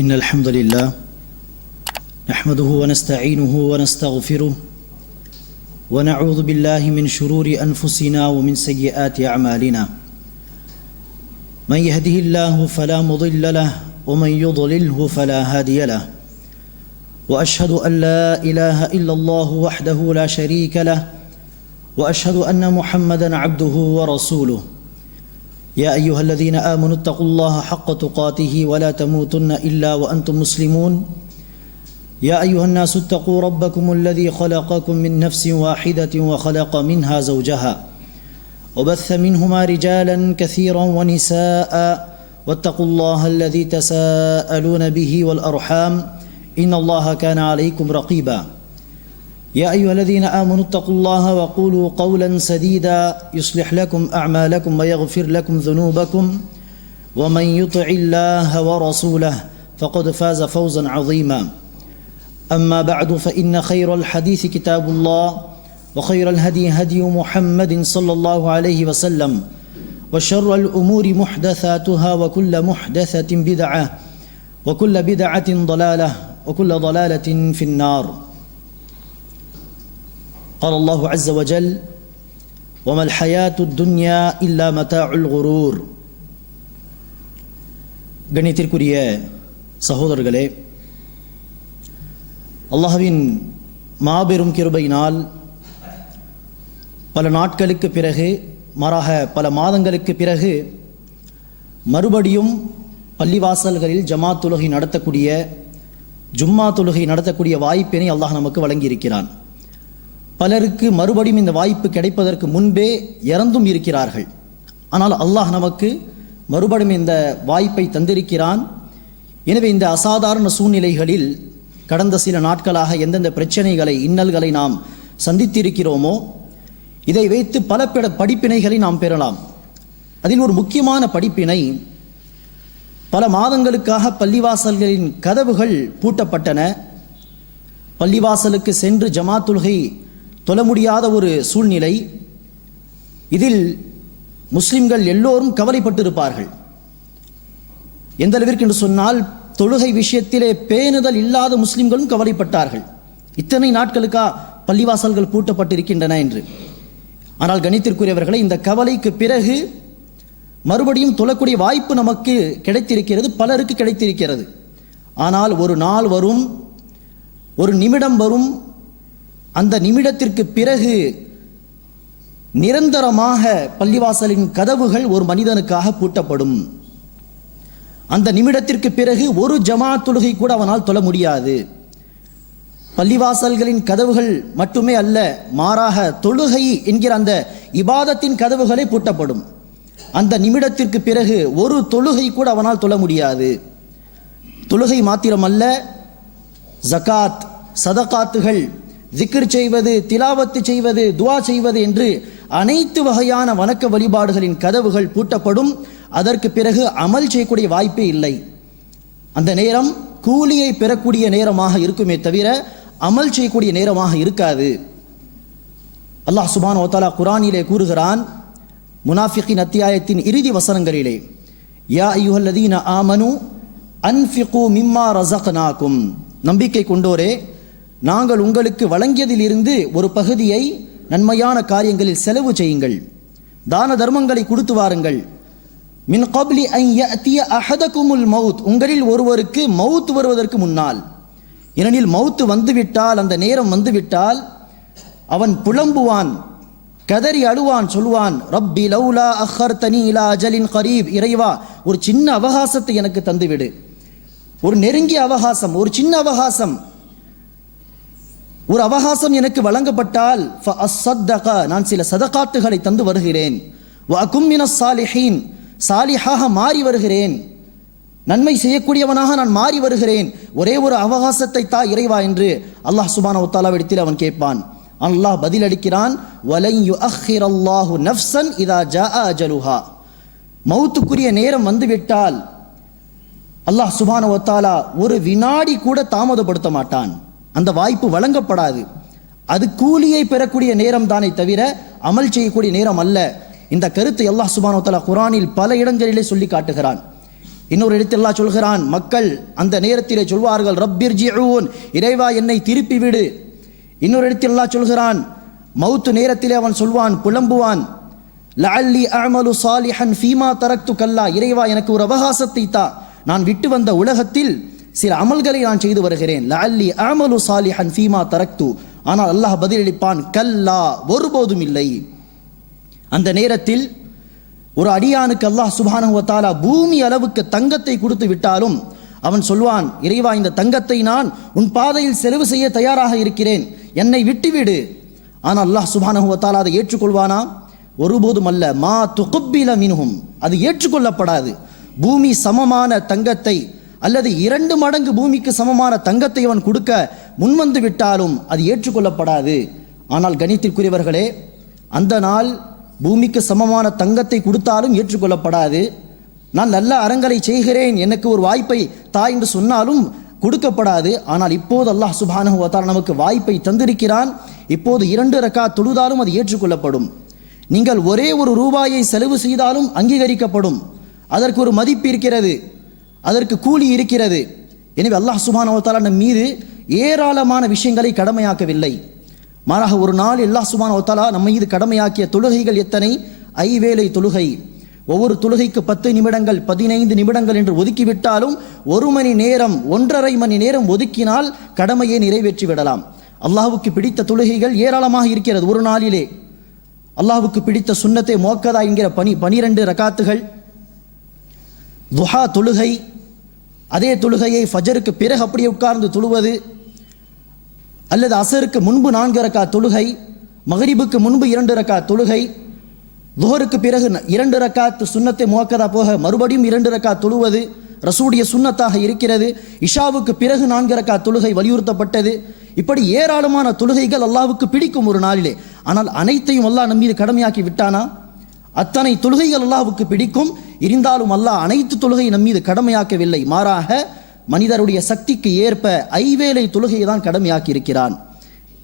إن الحمد لله نحمده ونستعينه ونستغفره ونعوذ بالله من شرور أنفسنا ومن سيئات أعمالنا من يهده الله فلا مضل له ومن يضلله فلا هادي له وأشهد أن لا إله إلا الله وحده لا شريك له وأشهد أن محمدًا عبده ورسوله يا أيها الذين آمنوا اتقوا الله حق تقاته ولا تموتن إلا وأنتم مسلمون يا أيها الناس اتقوا ربكم الذي خلقكم من نفس واحدة وخلق منها زوجها وبث منهما رجالا كثيرا ونساء واتقوا الله الذي تساءلون به والأرحام إن الله كان عليكم رقيبا يا أيها الذين آمنوا اتقوا الله وقولوا قولا سديدا يصلح لكم أعمالكم ويغفر لكم ذنوبكم ومن يطع الله ورسوله فقد فاز فوزا عظيما أما بعد فإن خير الحديث كتاب الله وخير الهدي هدي محمد صلى الله عليه وسلم وشر الأمور محدثاتها وكل محدثة بدعة وكل بدعة ضلالة وكل ضلالة في النار قال الله عز وجل وما الحياة الدنيا إلا متاع الغرور கண்ணியத்திற்குரிய சகோதரர்களே, அல்லாஹ்வின் மாபெரும் கிருபையினால் பல நாட்களுக்கு பிறகு, மாறாக பல மாதங்களுக்கு பிறகு மறுபடியும் பள்ளிவாசல்களில் ஜமாத் தொழுகை நடத்தக்கூடிய, ஜும்மா தொழுகை நடத்தக்கூடிய வாய்ப்பினை அல்லாஹ் நமக்கு வழங்கியிருக்கிறான். பலருக்கு மறுபடியும் இந்த வாய்ப்பு கிடைப்பதற்கு முன்பே இறந்தும் இருக்கிறார்கள். ஆனால் அல்லாஹ் நமக்கு மறுபடியும் இந்த வாய்ப்பை தந்திருக்கிறான். எனவே இந்த அசாதாரண சூழ்நிலைகளில் கடந்த சில நாட்களாக எந்தெந்த பிரச்சனைகளை, இன்னல்களை நாம் சந்தித்திருக்கிறோமோ இதை வைத்து பல படிப்பினைகளை நாம் பெறலாம். அதில் ஒரு முக்கியமான படிப்பினை, பல மாதங்களுக்காக பள்ளிவாசல்களின் கதவுகள் பூட்டப்பட்டன. பள்ளிவாசலுக்கு சென்று ஜமாத் தொழுகை தொழ முடியாத ஒரு சூழ்நிலை. இதில் முஸ்லிம்கள் எல்லோரும் கவலைப்பட்டிருப்பார்கள். எந்த அளவிற்கு என்று சொன்னால், தொழுகை விஷயத்திலே பேணுதல் இல்லாத முஸ்லிம்களும் கவலைப்பட்டார்கள். இத்தனை நாட்களுக்கா பள்ளிவாசல்கள் பூட்டப்பட்டிருக்கின்றன என்று. ஆனால் கணித்திற்குரியவர்களை, இந்த கவலைக்கு பிறகு மறுபடியும் தொழக்கூடிய வாய்ப்பு நமக்கு கிடைத்திருக்கிறது, பலருக்கு கிடைத்திருக்கிறது. ஆனால் ஒரு நாள் வரும், ஒரு நிமிடம் வரும், அந்த நிமிடத்திற்கு பிறகு நிரந்தரமாக பள்ளிவாசலின் கதவுகள் ஒரு மனிதனுக்காக பூட்டப்படும். அந்த நிமிடத்திற்கு பிறகு ஒரு ஜமாத் தொழுகை கூட அவனால் தொழ முடியாது. பள்ளிவாசல்களின் கதவுகள் மட்டுமே அல்ல, மாறாக தொழுகை என்கிற அந்த இபாதத்தின் கதவுகளே பூட்டப்படும். அந்த நிமிடத்திற்கு பிறகு ஒரு தொழுகை கூட அவனால் தொழ முடியாது. தொழுகை மாத்திரமல்ல, ஜகாத், சதகாத்துகள், திக்ர் செய்வது, திலாவத்து செய்வது, துவா செய்வது என்று அனைத்து வகையான வணக்க வழிபாடுகளின் கதவுகள் பூட்டப்படும். அதற்கு பிறகு அமல் செய்யக்கூடிய வாய்ப்பே இல்லை. அந்த நேரம் கூலியை பெறக்கூடிய நேரமாக இருக்குமே தவிர அமல் செய்யக்கூடிய நேரமாக இருக்காது. அல்லாஹ் சுப்ஹானஹு வ தஆலா குர்ஆனிலே கூறுகிறான், முனாஃபிகின் அத்தியாயத்தின் இறுதி வசனங்களிலே, யா அய்யுஹல்லதீன ஆமனு அன்ஃபிகு மிம்மா ரஸக்னாகும், நம்பிக்கை கொண்டோரே, நாங்கள் உங்களுக்கு வழங்கியதிலிருந்து ஒரு பகுதியை நன்மையான காரியங்களில் செலவு செய்யுங்கள், தான தர்மங்களை கொடுத்து வாருங்கள். மின் கப்லி அன் யஅதிய அஹதகுமுல் மௌத், உங்களில் ஒருவருக்கு மௌத் வருவதற்கு முன்னால். ஏனெனில் மௌத் வந்துவிட்டால், அந்த நேரம் வந்துவிட்டால் அவன் புலம்புவான், கதறி அழுவான், சொல்வான், ரப்பி லௌலா அஹர்தனி இலா அஜலின் கரீப், இறைவா ஒரு சின்ன அவகாசத்தை எனக்கு தந்துவிடு. ஒரு நெருங்கிய அவகாசம், ஒரு சின்ன அவகாசம், ஒரு அவகாசம் எனக்கு வழங்கப்பட்டால் ஃபஅஸ்ஸதக, நான் சில சதகாத்துகளை தந்து வருகிறேன். வஅகும் மினஸ் சாலிஹீன், சாலிஹாக மாறி வருகிறேன், நன்மை செய்யக்கூடியவனாக நான் மாறி வருகிறேன். ஒரே ஒரு அவகாசத்தை தா இறைவா என்று அல்லாஹ் சுப்ஹானஹு வ தஆலாவிடத்தில் அவன் கேட்பான். அல்லாஹ் பதிலளிக்கிறான், வலன் யுஅக்கிரல்லாஹு நஃப்ஸன் இதா ஜாஅ அஜலுஹா, மௌத்துக்குரிய நேரம் வந்துவிட்டால் அல்லாஹ் சுப்ஹானஹு வ தஆலா ஒரு வினாடி கூட தாமதப்படுத்த மாட்டான். அந்த வாய்ப்பு வழங்கப்படாது. அது கூலியை பெறக்கூடிய நேரம் தானே தவிர அமல் செய்யக்கூடிய நேரம் அல்ல. இந்த கருத்தை அல்லாஹ் சுப்ஹானஹு வ தஆலா குர்ஆனில் பல இடங்களிலே சொல்லி காட்டுகிறான். இன்னொரு இடத்தில் அல்லாஹ் சொல்கிறான், மக்கள் அந்த நேரத்திலே சொல்வார்கள், ரப்பிர்ஜிஊன், இறைவா என்னை திருப்பி விடு. இன்னொரு இடத்தில் அல்லாஹ் சொல்கிறான், மௌத்து நேரத்திலே அவன் சொல்வான், புலம்புவான், லஅல்லி அஅமலு சாலிஹன் ஃபீமா தரக்து கல்லா, இறைவா எனக்கு ஒரு அவகாசத்தை தா, நான் விட்டு வந்த உலகத்தில் சில அமல்களை நான் செய்து வருகிறேன். லஅல்லி அஅமலு சாலிஹன் ஃபீமா தரக்து, ஆனால் அல்லாஹ் பதிலளிப்பான், கல்லா, ஒருபோதும் இல்லை. அந்த நேரத்தில் ஒரு அடியானுக்கு அல்லாஹ் சுப்ஹானஹு வ தஆலா பூமி அளவுக்கு தங்கத்தை கொடுத்து விட்டாலும் அவன் சொல்வான், இறைவா இந்த தங்கத்தை நான் உன் பாதையில் செலவு செய்ய தயாராக இருக்கிறேன், என்னை விட்டுவிடு. ஆனால் அல்லாஹ் சுப்ஹானஹு வ தஆலா அதை ஏற்றுக்கொள்வானா? ஒருபோதும் அல்ல. மா துகுப்பில மின்ஹும், அது ஏற்றுக்கொள்ளப்படாது. பூமி சமமான தங்கத்தை அல்லது 2 மடங்கு பூமிக்கு சமமான தங்கத்தை அவன் கொடுக்க முன்வந்து விட்டாலும் அது ஏற்றுக்கொள்ளப்படாது. ஆனால் கணித்திற்குரியவர்களே, அந்த நாள் பூமிக்கு சமமான தங்கத்தை கொடுத்தாலும் ஏற்றுக்கொள்ளப்படாது. நான் நல்ல அறங்களை செய்கிறேன், எனக்கு ஒரு வாய்ப்பை தா என்று சொன்னாலும் கொடுக்கப்படாது. ஆனால் இப்போது அல்லாஹ் சுப்ஹானஹு வ தஆலா நமக்கு வாய்ப்பை தந்திருக்கிறான். இப்போது 2 ரக்காத் தொழுதாலும் அது ஏற்றுக்கொள்ளப்படும். நீங்கள் ஒரே ஒரு ரூபாயை செலவு செய்தாலும் அங்கீகரிக்கப்படும். அதற்கு ஒரு மதிப்பு இருக்கிறது, அதற்கு கூலி இருக்கிறது. எனவே அல்லாஹ் சுப்ஹானஹு வ தஆலா நம் மீது ஏராளமான விஷயங்களை கடமையாக்கவில்லை. மாறாக ஒரு நாள் அல்லாஹ் சுப்ஹானஹு வ தஆலா நம்ம மீது கடமையாக்கிய தொழுகைகள் எத்தனை? 5 வேளை தொழுகை. ஒவ்வொரு தொழுகைக்கு 10 நிமிடங்கள் 15 நிமிடங்கள் என்று ஒதுக்கிவிட்டாலும் 1 மணி நேரம் 1.5 மணி நேரம் ஒதுக்கினால் கடமையை நிறைவேற்றி விடலாம். அல்லாஹ்வுக்கு பிடித்த தொழுகைகள் ஏராளமாக இருக்கிறது. ஒரு நாளிலே அல்லாஹ்வுக்கு பிடித்த சுன்னத்தை மோக்கதா என்கிற 12 ரகாத்துகள், துஹா தொழுகை, அதே தொழுகையை ஃபஜருக்கு பிறகு அப்படியே உட்கார்ந்து தொழுவது, அல்லது அசருக்கு முன்பு 4 ரக்காத் தொழுகை, மகரிபுக்கு முன்பு 2 ரக்காத் தொழுகை, துஹருக்கு பிறகு 2 ரக்காத் சுன்னத்தை முஅக்கதா போக மறுபடியும் 2 ரக்காத் தொழுவது ரசூலுடைய சுன்னத்தாக இருக்கிறது. இஷாவுக்கு பிறகு 4 ரக்காத் தொழுகை வலியுறுத்தப்பட்டது. இப்படி ஏராளமான தொழுகைகள் அல்லாஹ்வுக்கு பிடிக்கும் ஒரு நாளிலே. ஆனால் அனைத்தையும் அல்லாஹ் நம் மீது கடமையாக்கி விட்டானா? அத்தனை தொழுகைகள் அல்லாஹ்வுக்கு பிடிக்கும், இருந்தாலும் அல்லாஹ் அனைத்து தொழுகை நம் மீது கடமையாக்கவில்லை. மாறாக மனிதருடைய சக்திக்கு ஏற்ப 5 வேளை தொழுகையை தான் கடமையாக்கி இருக்கிறான்.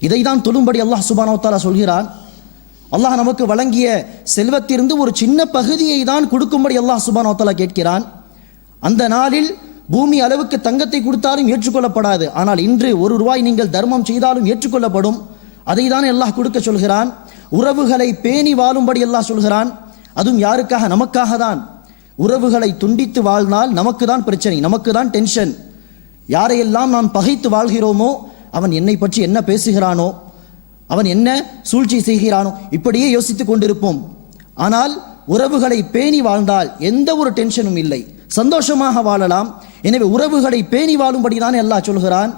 இதை தான் தொழும்படி அல்லாஹ் சுப்ஹானஹு வ தஆலா சொல்கிறான். அல்லாஹ் நமக்கு வழங்கிய செல்வத்திலிருந்து ஒரு சின்ன பகுதியை தான் கொடுக்கும்படி அல்லாஹ் சுப்ஹானஹு வ தஆலா கேட்கிறான். அந்த நாளில் பூமி அளவுக்கு தங்கத்தை கொடுத்தாலும் ஏற்றுக்கொள்ளப்படாது. ஆனால் இன்று 1 ரூபாய் நீங்கள் தர்மம் செய்தாலும் ஏற்றுக்கொள்ளப்படும். அதை தான் அல்லாஹ் கொடுக்க சொல்கிறான். உறவுகளை பேணி வாழும்படி அல்லாஹ் சொல்கிறான். அதுவும் யாருக்காக? நமக்காக தான். உறவுகளை துண்டித்து வாழ்ந்தால் நமக்கு தான் பிரச்சனை, நமக்கு தான் டென்ஷன். யாரையெல்லாம் நாம் பகைத்து வாழ்கிறோமோ அவன் என்னை பற்றி என்ன பேசுகிறானோ, அவன் என்ன சூழ்ச்சி செய்கிறானோ, இப்படியே யோசித்துக் கொண்டிருப்போம். ஆனால் உறவுகளை பேணி வாழ்ந்தால் எந்த ஒரு டென்ஷனும் இல்லை, சந்தோஷமாக வாழலாம். எனவே உறவுகளை பேணி வாழும்படி தான் அல்லாஹ் சொல்கிறான்.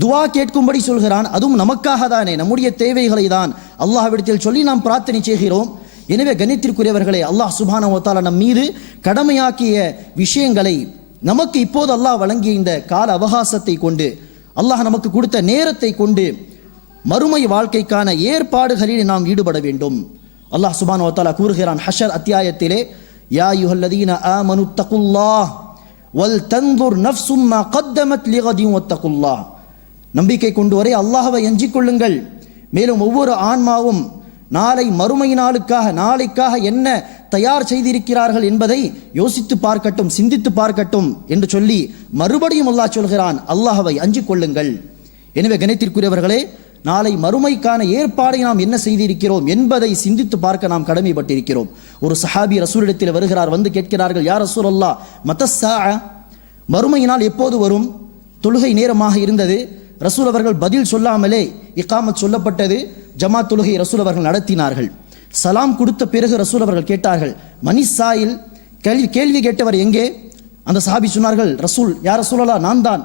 துவா கேட்கும்படி சொல்கிறான். அதுவும் நமக்காக தானே, நம்முடைய தேவைகளை தான் அல்லாஹ்விடத்தில் சொல்லி நாம் பிரார்த்தனை செய்கிறோம். எனவே கண்ணியத்திற்குரியவர்களே, அல்லாஹ் சுப்ஹானஹு வ தஆலா நம் மீது கடமையாக்கிய விஷயங்களை நமக்கு இப்போது அல்லாஹ் வழங்கிய இந்த கால அவகாசத்தை கொண்டு, அல்லாஹ் நமக்கு கொடுத்த நேரத்தை கொண்டு மறுமை வாழ்க்கைக்கான ஏற்பாடுகளில் நாம் ஈடுபட வேண்டும். அல்லாஹ் சுப்ஹானஹு வ தஆலா கூறுகிறான் ஹஷர் அத்தியாயத்திலே, யா அய்யுஹல்லதீன ஆமனு தகுல்லாஹ் வல் தன்துர் நஃப்சும் மா கத்தமத் லிகதின் வத்தகுல்லாஹ், நம்பிக்கை கொண்டு வரை அல்லாஹ்வை அஞ்சிக் கொள்ளுங்கள், மேலும் ஒவ்வொரு ஆன்மாவும் நாளை மறுமை நாளைக்காக என்ன தயார் செய்திருக்கிறார்கள் என்பதை யோசித்து பார்க்கட்டும், சிந்தித்து பார்க்கட்டும் என்று சொல்லி மறுபடியும் அல்லாஹ் சொல்கிறான், அல்லாஹ்வை அஞ்சிக் கொள்ளுங்கள். எனவே கணித்திற்குரியவர்களே, நாளை மறுமைக்கான ஏற்பாடை நாம் என்ன செய்திருக்கிறோம் என்பதை சிந்தித்து பார்க்க நாம் கடமைப்பட்டிருக்கிறோம். ஒரு சஹாபி ரசூலிடத்தில் வருகிறார், வந்து கேட்கிறார்கள், யா ரசூலல்லாஹ் மத்தஸ்ஸாஅ, மறுமையினால் எப்போது வரும்? தொழுகை நேரமாக இருந்தது. ரசூல் அவர்கள் பதில் சொல்லாமலே இகாமத் சொல்லப்பட்டது. ஜமாத் தொழுகை ரசூல் அவர்கள் நடத்தினார்கள். சலாம் கொடுத்த பிறகு ரசூல் அவர்கள் கேட்டார்கள், மனிசாயில், கேள்வி கேட்டவர் எங்கே? அந்த சஹாபி சொன்னார்கள், ரசூல், யா ரசூலல்லாஹ் நான் தான்.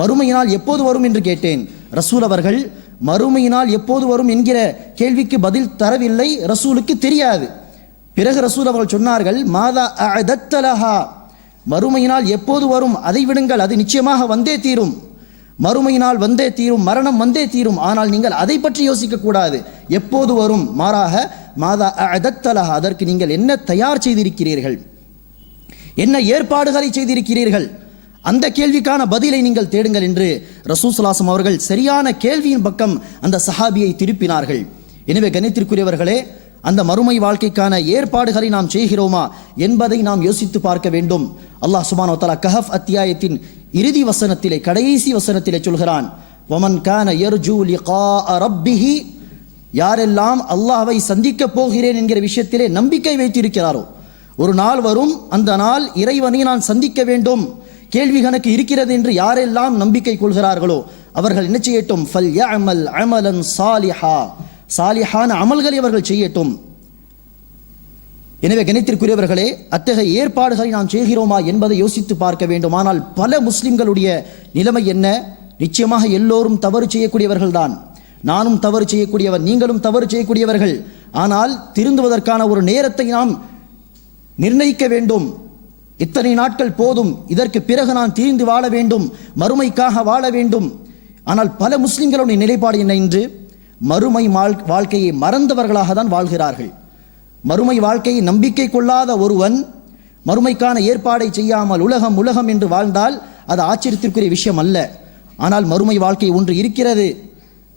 மறுமையினால் எப்போது வரும் என்று கேட்டேன். ரசூல் அவர்கள் மறுமையினால் எப்போது வரும் என்கிற கேள்விக்கு பதில் தரவில்லை, ரசூலுக்கு தெரியாது. பிறகு ரசூல் அவர்கள் சொன்னார்கள், மாதா அஅதத்தலஹா, மறுமையினால் எப்போது வரும் அதை விடுங்கள், அது நிச்சயமாக வந்தே தீரும், மறுமையினால் வந்தே தீரும், மரணம் வந்தே தீரும். ஆனால் நீங்கள் அதை பற்றி யோசிக்க கூடாது, எப்போது வரும். மாறாக மாதா அஅதத்தலஹா, அதற்கு நீங்கள் என்ன தயார் செய்திருக்கிறீர்கள், என்ன ஏற்பாடுகளை செய்திருக்கிறீர்கள், அந்த கேள்விக்கான பதிலை நீங்கள் தேடுங்கள் என்று ரசூல் ஸல்லல்லாஹு அலைஹி வஸல்லம் அவர்கள் சரியான கேள்வியின் பக்கம் அந்த சஹாபியை திருப்பினார்கள். எனவே கண்ணியத்திற்குரியவர்களே, அந்த மறுமை வாழ்க்கைக்கான ஏற்பாடுகளை நாம் செய்கிறோமா என்பதை நாம் யோசித்து பார்க்க வேண்டும். அல்லாஹ் சுப்ஹானஹு வ தஆலா கஹஃப் அத்தியாயத்தின் இறுதி வசனத்திலே, கடைசி வசனத்திலே சொல்கிறான், வமன் கான யர்ஜூ லிகாஅ ரப்பிஹி, யாரெல்லாம் அல்லாஹ்வை சந்திக்க போகிறேன் என்கிற விஷயத்திலே நம்பிக்கை வைத்திருக்கிறாரோ, ஒரு நாள் வரும், அந்த நாள் இறைவனை நான் சந்திக்க வேண்டும், கேள்வி கணக்கு இருக்கிறது என்று யாரெல்லாம் நம்பிக்கை கொள்கிறார்களோ அவர்கள் என்ன செய்யட்டும், ஃபல்யஅமல் அமலன் சாலிஹா, சாலிஹான அமல்களை அவர்கள் செய்யட்டும். எனவே கணித்திற்குரியவர்களே, அத்தகைய ஏற்பாடுகளை நாம் செய்கிறோமா என்பதை யோசித்து பார்க்க வேண்டும். ஆனால் பல முஸ்லிம்களுடைய நிலைமை என்ன? நிச்சயமாக எல்லோரும் தவறு செய்யக்கூடியவர்கள் தான். நானும் தவறு செய்யக்கூடியவர், நீங்களும் தவறு செய்யக்கூடியவர்கள். ஆனால் திருந்துவதற்கான ஒரு நேரத்தை நாம் நிர்ணயிக்க வேண்டும். இத்தனை நாட்கள் போதும், இதற்கு பிறகு நான் தீர்ந்து வாழ வேண்டும், மறுமைக்காக வாழ வேண்டும். ஆனால் பல முஸ்லிம்களுடைய நிலைப்பாடு என்ன? இன்று மறுமை வாழ்க்கையை மறந்தவர்களாக தான் வாழ்கிறார்கள். மறுமை வாழ்க்கையை நம்பிக்கை கொள்ளாத ஒருவன் மறுமைக்கான ஏற்பாடை செய்யாமல் உலகம் உலகம் என்று வாழ்ந்தால் அது ஆச்சரியத்திற்குரிய விஷயம் அல்ல. ஆனால் மறுமை வாழ்க்கை ஒன்று இருக்கிறது,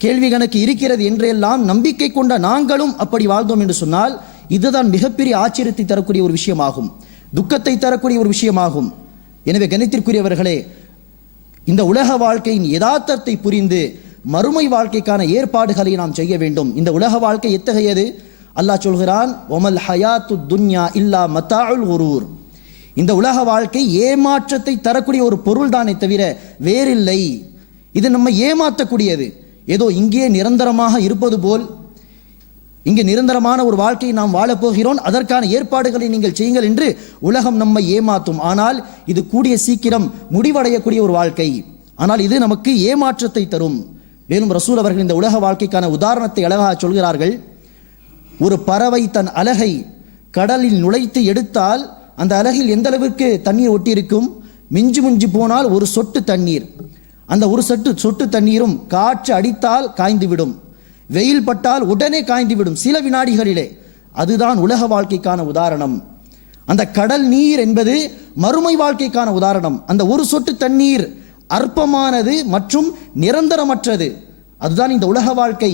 கேள்வி கணக்கு இருக்கிறது என்றெல்லாம் நம்பிக்கை கொண்ட நாங்களும் அப்படி வாழ்ந்தோம் என்று சொன்னால் இதுதான் மிகப்பெரிய ஆச்சரியத்தை தரக்கூடிய ஒரு விஷயமாகும், துக்கத்தை தரக்கூடிய ஒரு விஷயமாகும். எனவே கணித்திற்குரியவர்களே, இந்த உலக வாழ்க்கையின் யதார்த்தத்தை புரிந்து மறுமை வாழ்க்கைக்கான ஏற்பாடுகளை நாம் செய்ய வேண்டும். இந்த உலக வாழ்க்கை எத்தகையது? அல்லாஹ் சொல்கிறான், ஒமல் ஹயாத்து துன்யா இல்லா மத்தாஉல் குரூர். இந்த உலக வாழ்க்கை ஏமாற்றத்தை தரக்கூடிய ஒரு பொருள் தானே தவிர வேறில்லை. இது நம்ம ஏமாற்றக்கூடியது. ஏதோ இங்கே நிரந்தரமாக இருப்பது போல், இங்கே நிரந்தரமான ஒரு வாழ்க்கையை நாம் வாழப்போகிறோம், அதற்கான ஏற்பாடுகளை நீங்கள் செய்யுங்கள் என்று உலகம் நம்மை ஏமாற்றும். ஆனால் இது கூடிய சீக்கிரம் முடிவடையக்கூடிய ஒரு வாழ்க்கை. ஆனால் இது நமக்கு ஏமாற்றத்தை தரும். மேலும் ரசூல் அவர்கள் இந்த உலக வாழ்க்கைக்கான உதாரணத்தை அழகாக சொல்கிறார்கள். ஒரு பறவை தன் அலகை கடலில் நுழைத்து எடுத்தால் அந்த அலகில் எந்த அளவிற்கு தண்ணீர் ஒட்டியிருக்கும்? மிஞ்சு மிஞ்சு போனால் ஒரு சொட்டு தண்ணீர். அந்த ஒரு சொட்டு தண்ணீரும் காற்று அடித்தால் காய்ந்துவிடும், வெயில் பட்டால் உடனே காய்ந்துவிடும், சில வினாடிகளிலே. அதுதான் உலக வாழ்க்கைக்கான உதாரணம். அந்த கடல் நீர் என்பது மறுமை வாழ்க்கைக்கான உதாரணம். அந்த ஒரு சொட்டு தண்ணீர் அற்பமானது மற்றும் நிரந்தரமற்றது. அதுதான் இந்த உலக வாழ்க்கை,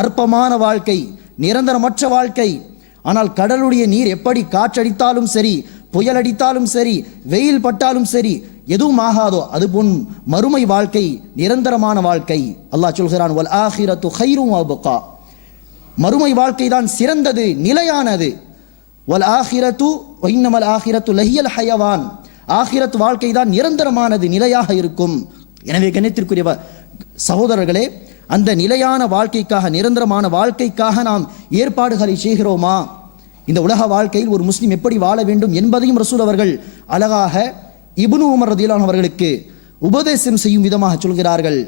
அற்பமான வாழ்க்கை, நிரந்தரமற்ற வாழ்க்கை. ஆனால் கடலுடைய நீர் எப்படி காற்றடித்தாலும் சரி, புயல் அடித்தாலும் சரி, வெயில் பட்டாலும் சரி, எதுவும் ஆகாதோ அதுபோன் மறுமை வாழ்க்கை நிரந்தரமான வாழ்க்கை. அல்லாஹ் சொல்கிறான், வல் ஆஹிரத்து கைரும் வபகா, மறுமை வாழ்க்கை தான் சிறந்தது, நிலையானது. வல் ஆஹிரத்து இன்னமல் ஆஹிரத்து லஹியல் ஹயவான், ஆஹிரத் வாழ்க்கை தான் நிரந்தரமானது, நிலையாக இருக்கும். எனவே கண்ணியத்திற்குரிய சகோதரர்களே, அந்த நிலையான வாழ்க்கைக்காக, நிரந்தரமான வாழ்க்கைக்காக நாம் ஏற்பாடுகளை செய்கிறோமா? இந்த உலக வாழ்க்கையில் ஒரு முஸ்லிம் எப்படி வாழ வேண்டும் என்பதையும் ரசூல் அவர்கள் அழகாக இப்னு உமர் ரலியல்லாஹு அவர்களுக்கு உபதேசம் செய்யும் விதமாக சொல்கிறார்கள்.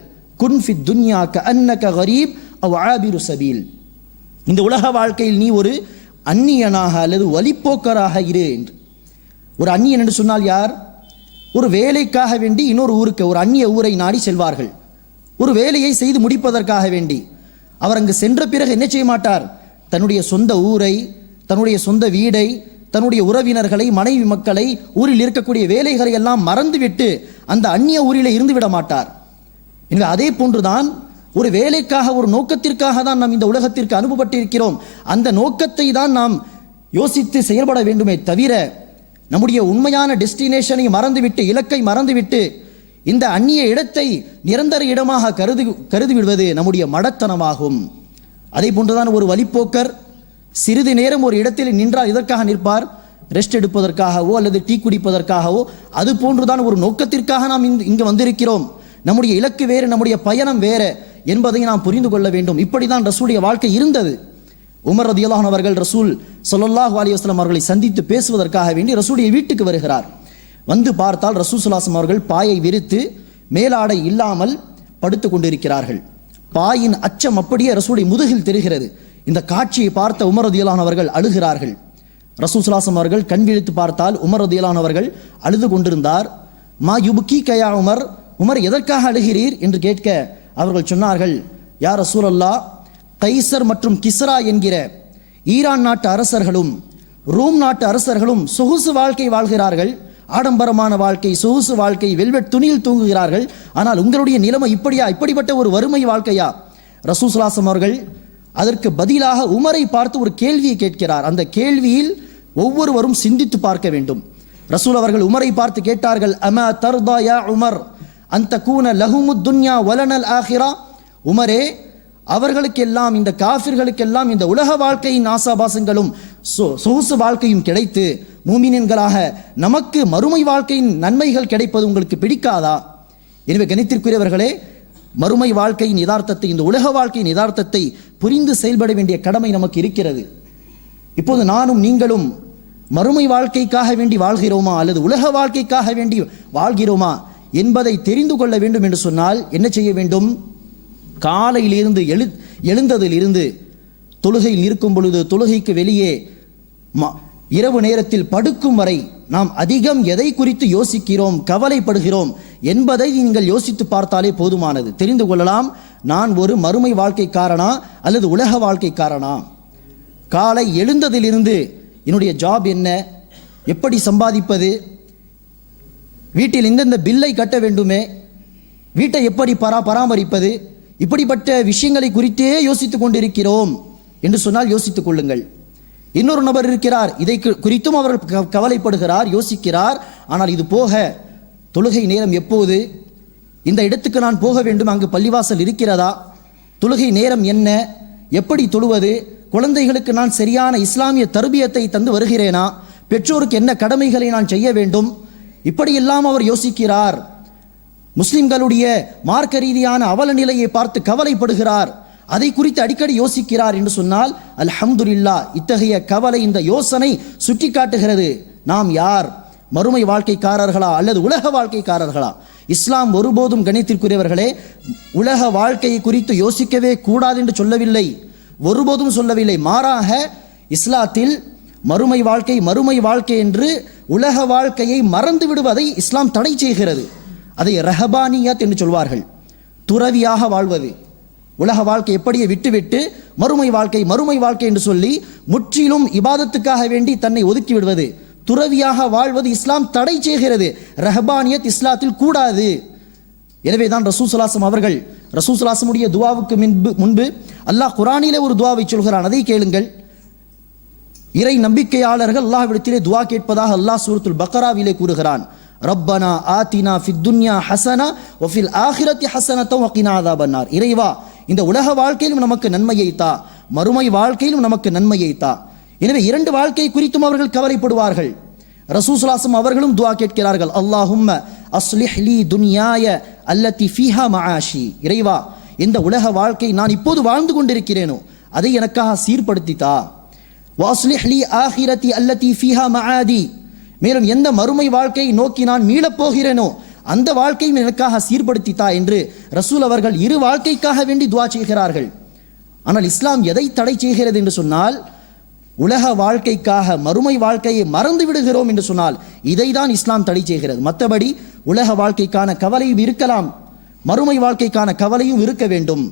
குன் ஃபித் துன்யா கஅன்னக கரீப் அவ் ஆபிரு சபீல். இந்த உலக வாழ்க்கையில் நீ ஒரு அந்நியனாக அல்லது வழிப்போக்கராக இரு என்று. ஒரு அந்நியன் என்று சொன்னால் யார்? ஒரு வேலைக்காக வேண்டி இன்னொரு ஊருக்கு, ஒரு அந்நிய ஊரை நாடி செல்வார்கள். ஒரு வேலையை செய்து முடிப்பதற்காக வேண்டி அவர் அங்கு சென்ற பிறகு என்ன செய்ய மாட்டார்? தன்னுடைய சொந்த ஊரை, தன்னுடைய சொந்த வீடை, தன்னுடைய உறவினர்களை, மனைவி மக்களை, ஊரில் இருக்கக்கூடிய வேலைகளை எல்லாம் மறந்துவிட்டு அந்த அந்நிய ஊரிலே இருந்து விட மாட்டார். எனவே அதே போன்றுதான் ஒரு வேலைக்காக, ஒரு நோக்கத்திற்காக தான் நாம் இந்த உலகத்திற்கு அனுப்பப்பட்டிருக்கிறோம். அந்த நோக்கத்தை தான் நாம் யோசித்து செயல்பட வேண்டுமே தவிர நம்முடைய உண்மையான டெஸ்டினேஷனை மறந்துவிட்டு, இலக்கை மறந்துவிட்டு இந்த அந்நிய இடத்தை நிரந்தர இடமாக கருதி விடுவது நம்முடைய மடத்தனமாகும். அதே போன்றுதான் ஒரு வழிப்போக்கர் சிறிது நேரம் ஒரு இடத்தில் நின்றால் இதற்காக நிற்பார், ரெஸ்ட் எடுப்பதற்காகவோ அல்லது டீ குடிப்பதற்காகவோ. அது போன்றுதான் ஒரு நோக்கத்திற்காக நாம் இங்கு வந்திருக்கிறோம். நம்முடைய இலக்கு வேறு, நம்முடைய பயணம் வேறு என்பதை நாம் புரிந்து கொள்ள வேண்டும். இப்படிதான் ரசூலுடைய வாழ்க்கை இருந்தது. உமர் ரலியல்லாஹு அன்ஹு அவர்கள் ரசூல் ஸல்லல்லாஹு அலைஹி வஸல்லம் அவர்களை சந்தித்து பேசுவதற்காக வேண்டி ரசூலுடைய வீட்டுக்கு வருகிறார். வந்து பார்த்தால் ரசூல் ஸல்லல்லாஹு அலைஹி வஸல்லம் அவர்கள் பாயை விரித்து மேலாடை இல்லாமல் படுத்து கொண்டிருக்கிறார்கள். பாயின் அச்சம் அப்படியே ரசூலுடைய முதுகில் தெரிகிறது. இந்த காட்சியை பார்த்த உமர் ரலியல்லாஹு அன்ஹு அவர்கள் அழுகிறார்கள். ரசூல் ஸல்லல்லாஹு அலைஹி வஸல்லம் அவர்கள் கண் விழித்து பார்த்தால் உமர் ரலியல்லாஹு அன்ஹு அவர்கள் அழுது கொண்டிருந்தார். மா யுப்கீக யா உமர், உமர் எதற்காக அழுகிறீர் என்று கேட்க அவர்கள் சொன்னார்கள், யா ரசூலல்லாஹ், கைசர் மற்றும் கிஸ்ரா என்கிற ஈரான் நாட்டு அரசர்களும் ரோம் நாட்டு அரசர்களும் சொகுசு வாழ்க்கை வாழ்கிறார்கள், ஆடம்பரமான வாழ்க்கை, சொகுசு வாழ்க்கை, வெல்வெட் துணியில் தூங்குகிறார்கள். ஆனால் உங்களுடைய நிலைமை இப்படியா? இப்படிப்பட்ட ஒரு வறுமை வாழ்க்கையா? ரசூல் ஸல்லல்லாஹு அலைஹி வஸல்லம் அவர்கள் அதற்கு பதிலாக உமரை பார்த்து ஒரு கேள்வியை கேட்கிறார். அந்த கேள்வியில் ஒவ்வொருவரும் சிந்தித்து பார்க்க வேண்டும். ரசூல் அவர்கள் உமரை பார்த்து கேட்டார்கள், அமா தர்தா யா உமர் அன் தகூன லஹுமுத் துன்யா வலனல் ஆஹிரா. உமரே, அவர்களுக்கெல்லாம், இந்த காஃபிர்களுக்கெல்லாம் இந்த உலக வாழ்க்கையின் ஆசாபாசங்களும் சொகுசு வாழ்க்கையும் கிடைத்து மூமினின்களாக நமக்கு மறுமை வாழ்க்கையின் நன்மைகள் கிடைப்பது உங்களுக்கு பிடிக்காதா? எனவே கணித்திற்குரியவர்களே, மறுமை வாழ்க்கையின் யதார்த்தத்தை, இந்த உலக வாழ்க்கையின் யதார்த்தத்தை புரிந்து செயல்பட வேண்டிய கடமை நமக்கு இருக்கிறது. இப்போது நானும் நீங்களும் மறுமை வாழ்க்கைக்காக வேண்டி வாழ்கிறோமா அல்லது உலக வாழ்க்கைக்காக வேண்டி வாழ்கிறோமா என்பதை தெரிந்து கொள்ள வேண்டும் என்று சொன்னால் என்ன செய்ய வேண்டும்? காலையிலிருந்து எழுந்ததிலிருந்து தொழுகையில் இருக்கும் பொழுது, தொழுகைக்கு வெளியே, இரவு நேரத்தில் படுக்கும் வரை நாம் அதிகம் எதை குறித்து யோசிக்கிறோம், கவலைப்படுகிறோம் என்பதை நீங்கள் யோசித்து பார்த்தாலே போதுமானது. தெரிந்து கொள்ளலாம், நான் ஒரு மறுமை வாழ்க்கைக்காரனா அல்லது உலக வாழ்க்கைக்காரனா. காலை எழுந்ததிலிருந்து என்னுடைய ஜாப் என்ன, எப்படி சம்பாதிப்பது, வீட்டில் இந்தந்த பில்லை கட்ட வேண்டுமே, வீட்டை எப்படி பராமரிப்பது, இப்படிப்பட்ட விஷயங்களை குறித்தே யோசித்துக் கொண்டிருக்கிறோம் என்று சொன்னால் யோசித்துக் கொள்ளுங்கள். இன்னொரு நபர் இருக்கிறார், இதை குறித்தும் அவர் கவலைப்படுகிறார், யோசிக்கிறார். ஆனால் இது போக தொழுகை நேரம் எப்போது, இந்த இடத்துக்கு நான் போக வேண்டும், அங்கு பள்ளிவாசல் இருக்கிறதா, தொழுகை நேரம் என்ன, எப்படி தொழுவது, குழந்தைகளுக்கு நான் சரியான இஸ்லாமிய தர்பியத்தை தந்து வருகிறேனா, பெற்றோருக்கு என்ன கடமைகளை நான் செய்ய வேண்டும், இப்படியெல்லாம் அவர் யோசிக்கிறார். முஸ்லிம்களுடைய மார்க்க ரீதியான அவல நிலையை பார்த்து கவலைப்படுகிறார், அதை குறித்து அடிக்கடி யோசிக்கிறார் என்று சொன்னால் அல்ஹம்துலில்லாஹ், இத்தகைய கவலை, இந்த யோசனை சுட்டி காட்டுகிறது நாம் யார், மறுமை வாழ்க்கைக்காரர்களா அல்லது உலக வாழ்க்கைக்காரர்களா. இஸ்லாம் ஒருபோதும் கணித்திற்குரியவர்களே உலக வாழ்க்கையை குறித்து யோசிக்கவே கூடாது என்று சொல்லவில்லை, ஒருபோதும் சொல்லவில்லை. மாறாக இஸ்லாத்தில் மறுமை வாழ்க்கை என்று உலக வாழ்க்கையை மறந்து விடுவதை இஸ்லாம் தடை செய்கிறது. அதை ரஹபானியத் என்று சொல்வார்கள், துறவியாக வாழ்வது. உலக வாழ்க்கை எப்படியே விட்டுவிட்டு மறுமை வாழ்க்கை என்று சொல்லி முற்றிலும் இபாதத்துக்காக வேண்டி தன்னை ஒதுக்கி விடுவது, துறவியாக வாழ்வது இஸ்லாம் தடை செய்கிறது. ரஹபானியத் இஸ்லாத்தில் கூடாது. எனவே தான் ரசூல் ஸல்லல்லாஹு அவர்கள், ரசூல் ஸல்லல்லாஹுடைய துஆவுக்கு முன்பு அல்லாஹ் குர்ஆனிலே ஒரு துஆவை சொல்கிறான், அதை கேளுங்கள். இறை நம்பிக்கையாளர்கள் அல்லாஹ்விடத்திலே துஆ கேட்பதாக அல்லாஹ் சூரத்துல் பக்ராவிலே கூறுகிறான், ரப்பனா ஆத்தினா ஃபித் துன்யா ஹஸனா வ ஃபில் ஆখিরাতি ஹஸனத்தன் வ கினா அஸாபன்னார். இறைவா, இந்த உலக வாழ்க்கையிலும் நமக்கு நன்மையை தா, மறுமை வாழ்க்கையிலும் நமக்கு நன்மையை தா. எனவே இரண்டு வாழ்க்கை குறித்தும் அவர்கள் கவலைப்படுவார்கள். ரசூல் ஸல்லல்லாஹு அவர்களும் துஆ கேட்கிறார்கள், அல்லாஹும்ம அஸ்லிஹ் லீ துன்யாய அல்லதி ஃபீஹா மஆஷி. இறைவா, இந்த உலக வாழ்க்கை நான் இப்போது வாழ்ந்து கொண்டிருக்கிறேனோ அதை எனக்காக சீர்படுத்தி தா. வ அஸ்லிஹ் லீ ஆখিরাতি அல்லதி ஃபீஹா மஆதி. மேலும் எந்த மறுமை வாழ்க்கையை நோக்கி நான் மீளப் போகிறேனோ அந்த வாழ்க்கையும் எனக்காக சீர்படுத்தித்தா என்று ரசூல் அவர்கள் இரு வாழ்க்கைக்காக வேண்டி துஆ செய்கிறார்கள். ஆனால் இஸ்லாம் எதை தடை செய்கிறது என்று சொன்னால், உலக வாழ்க்கைக்காக மறுமை வாழ்க்கையை மறந்து விடுகிறோம் என்று சொன்னால் இதை தான் இஸ்லாம் தடை செய்கிறது. மற்றபடி உலக வாழ்க்கைக்கான கவலையும் இருக்கலாம், மறுமை வாழ்க்கைக்கான கவலையும் இருக்க வேண்டும்.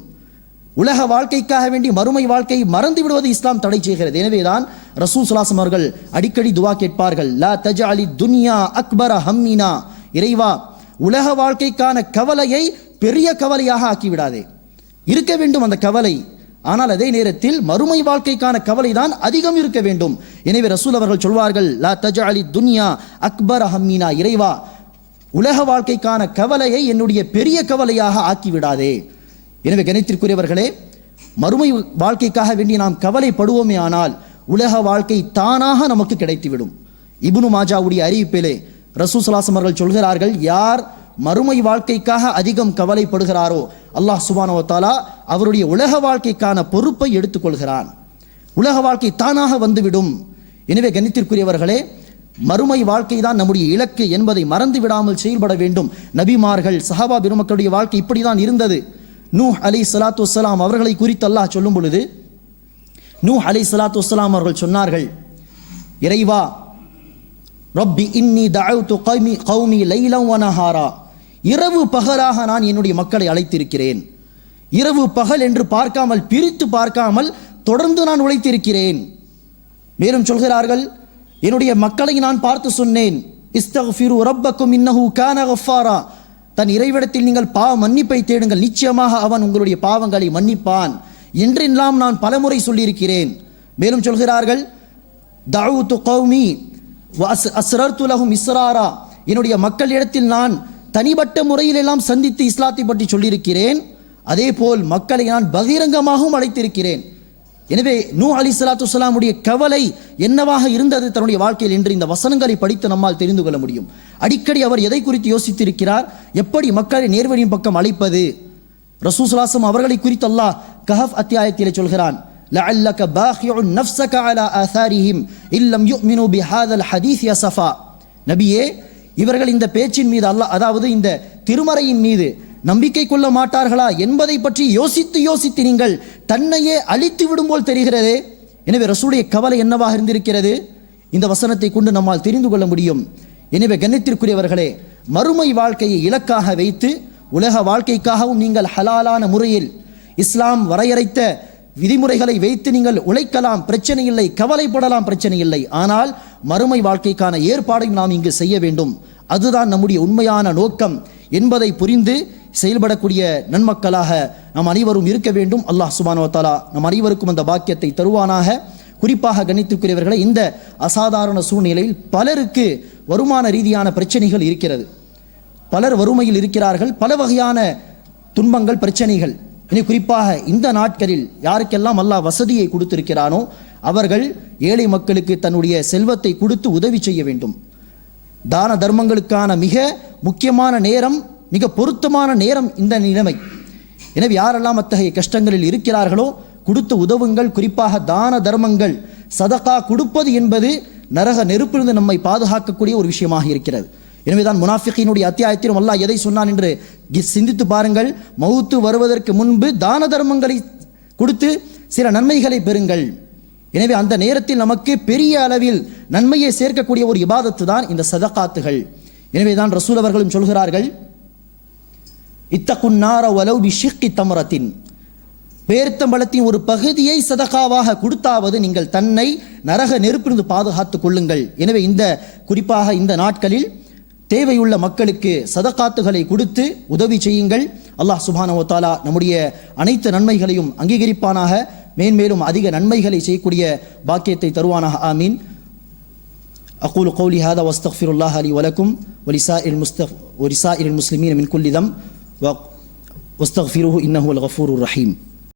உலக வாழ்க்கைக்காக வேண்டி மறுமை வாழ்க்கையை மறந்து விடுவது இஸ்லாம் தடை செய்கிறது. எனவேதான் ரசூல் ஸல்லல்லாஹு அவர்கள் அடிக்கடி துஆ கேட்பார்கள், லா தஜஅலி துன்யா அக்பர ஹம்மினா. இறைவா, உலக வாழ்க்கைக்கான கவலையை பெரிய கவலையாக ஆக்கிவிடாதே. இருக்க வேண்டும் அந்த கவலை, ஆனால் அதே நேரத்தில் மறுமை வாழ்க்கைக்கான கவலை தான் அதிகம் இருக்க வேண்டும். எனவே ரசூல் அவர்கள் சொல்வார்கள், லா தஜஅலி துன்யா அக்பர ஹம்மினா. இறைவா, உலக வாழ்க்கைக்கான கவலையை என்னுடைய பெரிய கவலையாக ஆக்கிவிடாதே. எனவே கணித்திற்குரியவர்களே, மறுமை வாழ்க்கைக்காக வேண்டி நாம் கவலைப்படுவோமே ஆனால் உலக வாழ்க்கை தானாக நமக்கு கிடைத்துவிடும். இப்னு மாஜாவுடைய அறிவிப்பிலே ரசூல் ஸல்லல்லாஹு அவர்கள் சொல்கிறார்கள், யார் மறுமை வாழ்க்கைக்காக அதிகம் கவலைப்படுகிறாரோ அல்லாஹ் சுப்ஹானஹு வ தஆலா அவருடைய உலக வாழ்க்கைக்கான பொறுப்பை எடுத்துக்கொள்கிறான். உலக வாழ்க்கை தானாக வந்துவிடும். எனவே கணித்திற்குரியவர்களே, மறுமை வாழ்க்கை தான் நம்முடைய இலக்கு என்பதை மறந்து விடாமல் செயல்பட வேண்டும். நபிமார்கள், சஹாபா பெருமக்களுடைய வாழ்க்கை இப்படிதான் இருந்தது. நூஹ் அலைஹிஸ்ஸலாத்து வஸ்ஸலாம் அவர்களை குறித்து அல்லாஹ் சொல்லும் பொழுது, நூஹ் அலைஹிஸ்ஸலாத்து வஸ்ஸலாம் அவர்கள் சொன்னார்கள், இறைவா, ரப்பி இன்னி தஅவ்து கௌமி லைலன் வ நஹாரா. இரவு பகலாக நான் என்னுடைய மக்களை அழைத்திருக்கிறேன். இரவு பகல் என்று பார்க்காமல், பிரித்து பார்க்காமல் தொடர்ந்து நான் உழைத்திருக்கிறேன். மேலும் சொல்கிறார்கள், என்னுடைய மக்களை நான் பார்த்து சொன்னேன், இஸ்தக்ஃபிரு ரப்பக்கும் இன்னஹு கான கஃபாரா. தன் இறைவிடத்தில் நீங்கள் பாவ மன்னிப்பை தேடுங்கள், நிச்சயமாக அவன் உங்களுடைய பாவங்களை மன்னிப்பான் என்றெல்லாம் நான் பலமுறை சொல்லியிருக்கிறேன். மேலும் சொல்கிறார்கள், தஅவுது கௌமி வ அஸ்ரர்து லஹும் இஸ்ராரா, என்னுடைய மக்களிடத்தில் நான் தனிப்பட்ட முறையில் எல்லாம் சந்தித்து இஸ்லாத்தை பற்றி சொல்லியிருக்கிறேன். அதே போல் மக்களை நான் பகிரங்கமாகவும் அழைத்திருக்கிறேன். எனவே நூஹ் அலைஹிஸ்ஸலாத்து வஸ்ஸலாமுடைய கவலை என்னவாக இருந்தது தன்னுடைய வாழ்க்கையில் என்று இந்த வசனங்களை படித்து நம்மால் தெரிந்து கொள்ள முடியும். அடிக்கடி அவர் எதை குறித்து யோசித்திருக்கிறார், எப்படி மக்களை நேர்வழியின் பக்கம் அழைப்பது. ரசூல் ஸல்லல்லாஹு அலைஹி வஸல்லம் அவர்களை குறித்து அல்லாஹ் கஹஃப் அத்தியாயத்திலே சொல்கிறான், லஅல்லக பாகிஉன் நஃப்ஸக அலா ஆசாரிஹிம் இல்லம் யுமினு பிஹாதல் ஹதீஸ் யஸஃபா. நபியே, இவர்கள் இந்த பேச்சின் மீது அதாவது இந்த திருமறையின் மீது நம்பிக்கை கொள்ள மாட்டார்களா என்பதை பற்றி யோசித்து யோசித்து நீங்கள் தன்னையே அழித்து விடும் போல் தெரிகிறதே. எனவே ரசூலுடைய கவலை என்னவாக இருந்திருக்கிறது இந்த வசனத்தை கொண்டு நம்மால் தெரிந்து கொள்ள முடியும். எனவே கண்ணியத்திற்குரியவர்களே, மறுமை வாழ்க்கையை இலக்காக வைத்து உலக வாழ்க்கைக்காகவும் நீங்கள் ஹலாலான முறையில் இஸ்லாம் வரையறைத்த விதிமுறைகளை வைத்து நீங்கள் உழைக்கலாம், பிரச்சனை இல்லை, கவலைப்படலாம், பிரச்சனை இல்லை. ஆனால் மறுமை வாழ்க்கைக்கான ஏற்பாடையும் நாம் இங்கு செய்ய வேண்டும். அதுதான் நம்முடைய உண்மையான நோக்கம் என்பதை புரிந்து செயல்படக்கூடிய நன்மக்களாக நாம் அனைவரும் இருக்க வேண்டும். அல்லாஹ் சுப்ஹானஹு வ தஆலா நம் அனைவருக்கும் அந்த பாக்கியத்தை தருவானாக. குறிப்பாக கண்ணியத்திற்குரியவர்களை, இந்த அசாதாரண சூழ்நிலையில் பலருக்கு வருமான ரீதியான பிரச்சனைகள் இருக்கிறது. பலர் வறுமையில் இருக்கிறார்கள், பல வகையான துன்பங்கள், பிரச்சனைகள். இனி குறிப்பாக இந்த நாட்களில் யாருக்கெல்லாம் அல்லாஹ் வசதியை கொடுத்திருக்கிறானோ அவர்கள் ஏழை மக்களுக்கு தன்னுடைய செல்வத்தை கொடுத்து உதவி செய்ய வேண்டும். தான தர்மங்களுக்கான மிக முக்கியமான நேரம், மிக பொருத்தமான நேரம் இந்த நிலைமை. எனவே யாரெல்லாம் அத்தகைய கஷ்டங்களில் இருக்கிறார்களோ கொடுத்து உதவுங்கள். குறிப்பாக தான தர்மங்கள், சதகா கொடுப்பது என்பது நரக நெருப்பிலிருந்து நம்மை பாதுகாக்கக்கூடிய ஒரு விஷயமாக இருக்கிறது. எனவேதான் முனாஃபிகீனுடைய அத்தியாயத்திலும் அல்லாஹ் எதை சொன்னான் என்று சிந்தித்து பாருங்கள். மௌத்து வருவதற்கு முன்பு தான தர்மங்களை கொடுத்து சில நன்மைகளை பெறுங்கள். எனவே அந்த நேரத்தில் நமக்கு பெரிய அளவில் நன்மையை சேர்க்கக்கூடிய ஒரு இபாதத்து தான் இந்த சதகாத்துகள். எனவேதான் ரசூல் அவர்களும் சொல்கிறார்கள், இத்தகுன் நார வலௌ பிஷிக்கி தம்ரத்தின், பேர்த்தம்பழத்தின் ஒரு பகுதியை சதகாவாக கொடுத்தாவது நீங்கள் தன்னை நரக நெருப்பிலிருந்து பாதுகாத்துக் கொள்ளுங்கள். எனவே இந்த குறிப்பாக இந்த நாட்களில் தேவையுள்ள மக்களுக்கு சதகாத்துகளை கொடுத்து உதவி செய்யுங்கள். அல்லாஹ் சுப்ஹானஹு வ தஆலா நம்முடைய அனைத்து நன்மைகளையும் அங்கீகரிப்பானாக. மேன்மேலும் அதிக நன்மைகளை செய்யக்கூடிய பாக்கியத்தை தருவானாக. ஆமீன். أقول قولي هذا واستغفر الله لي ولكم ولسائر المسلمين من كل ذنب واستغفروه إنه هو الغفور الرحيم.